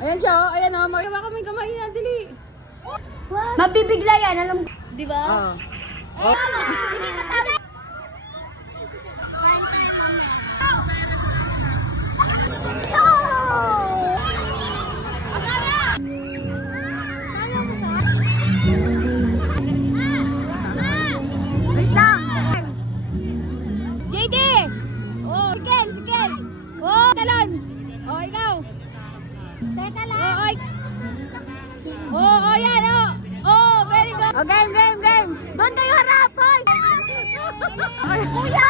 Ayan siya, oh. Ayan, oh. Magawa kami kamay na, dili. Mabibigla yan, alam mo. Di ba? Oo. Oh. Wait lang. JD! Oh, Sikel, Sikel. Oh, talon. Oh, ikaw. Teka lang. Oh, oy. Oh, yan, oh. Oh, very good. Oh, game, game, game. Doon tayo harap, hoy! Kuya!